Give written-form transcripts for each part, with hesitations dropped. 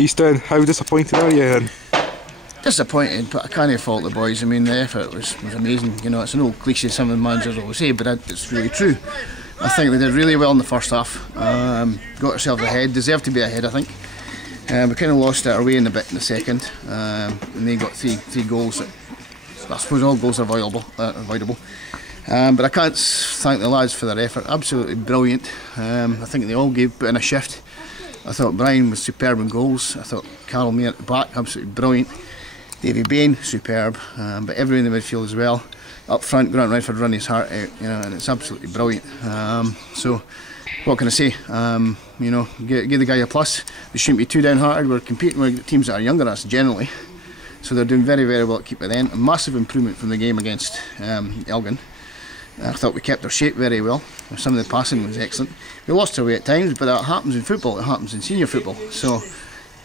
Easton, how disappointed are you then? Disappointed, but I can't fault the boys. I mean, the effort was amazing. You know, it's an old cliche some of the managers always say, but it's really true. I think they did really well in the first half. Got ourselves ahead, deserved to be ahead, I think. We kind of lost it our way in a bit in the second, and they got three goals. That, I suppose all goals are avoidable. But I can't thank the lads for their effort. Absolutely brilliant. I think they all put in a shift. I thought Brian was superb in goals. I thought Carol May at the back, absolutely brilliant. Davy Bain, superb. But everyone in the midfield as well. Up front, Grant Redford run his heart out, you know, and it's absolutely brilliant. So, what can I say? You know, give the guy a plus. We shouldn't be too downhearted. We're competing with teams that are younger than us generally, so they're doing very, very well at keep it then. A massive improvement from the game against Elgin. I thought we kept our shape very well. Some of the passing was excellent. We lost our way at times, but that happens in football. It happens in senior football. So,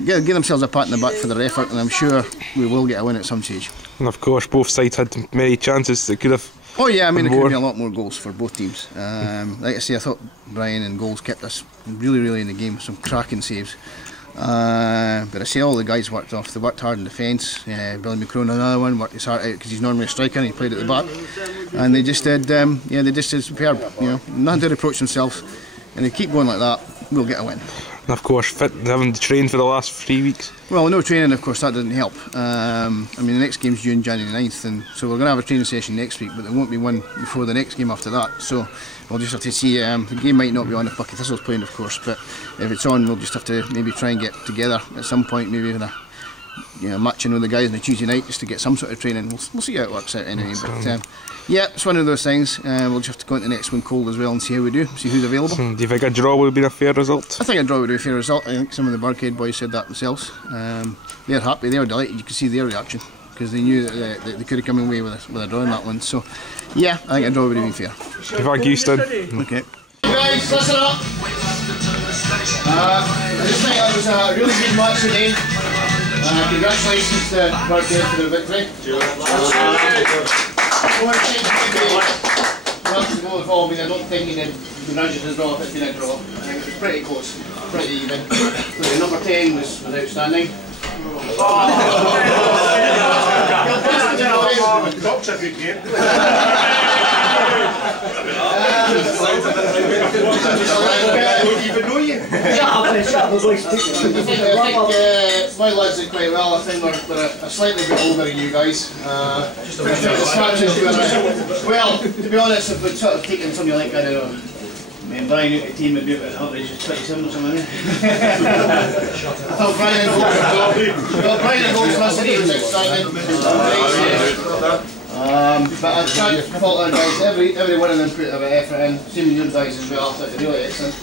give themselves a pat on the back for their effort, and I'm sure we will get a win at some stage. And of course, both sides had many chances that could have. Oh yeah, I mean, there could be a lot more goals for both teams. Like I say, I thought Brian and goals kept us really, really in the game. Some cracking saves. But I say all the guys worked off. They worked hard in defence. Billy McCrone, another one, worked his heart out because he's normally a striker and he played at the back. And they just did, they just did superb. You know, nothing to reproach themselves. And they keep going like that, we'll get a win. And of course, fit, having to train for the last 3 weeks. Well, no training, of course, that didn't help. I mean, the next game's June January 9th, and so we're going to have a training session next week, but there won't be one before the next game after that. So we'll just have to see. The game might not be on if Buckie Thistle's playing, of course, but if it's on, we'll just have to maybe try and get together at some point, maybe with a matching with the guys on a Tuesday night just to get some sort of training. We'll see how it works out anyway. But yeah, it's one of those things. We'll just have to go into the next one cold as well and see how we do, see who's available. Do you think a draw would have been a fair result? I think a draw would be a fair result. I think some of the Burghead boys said that themselves. They're happy, they were delighted. You could see their reaction because they knew that they could have come away with a draw in that one. So yeah, I think a draw would have been fair. Thank you, Easton. Okay. Guys, listen up. I just think it was a really good match today. Congratulations to Burghead for the victory. I don't think he did congratulations as well if it's been a draw. I think it was pretty close, pretty even. The number 10 was outstanding. That's a good game. My lads did quite well. I think we're a slightly bit older than you guys. Well, to be honest, if we'd sort of taken something like, I don't know, Brian out the team would be about an average of 27 or something. I thought Brian and goals last night was outstanding. But I can't fault our guys. Every one of them put a bit of effort in. Same with your guys as well. I thought they really excellent.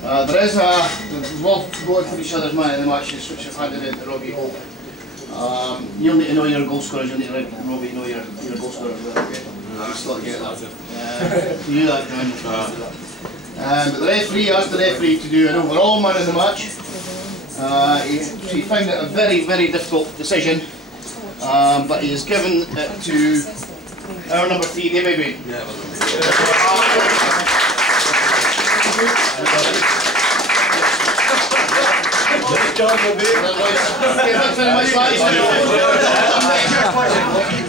There is we've all voted for each other's man in the matches, which I've handed in to Robbie Hope. You'll need to know your goal scorers. You'll need to let Robbie know your goal scorers. Okay. You still get that. You do that, John. But the referee asked the referee to do an overall man of the match. He found it a very, very difficult decision, but he has given it to our number 3, Davy Bain. Good job, Davy. Thanks very much, lads.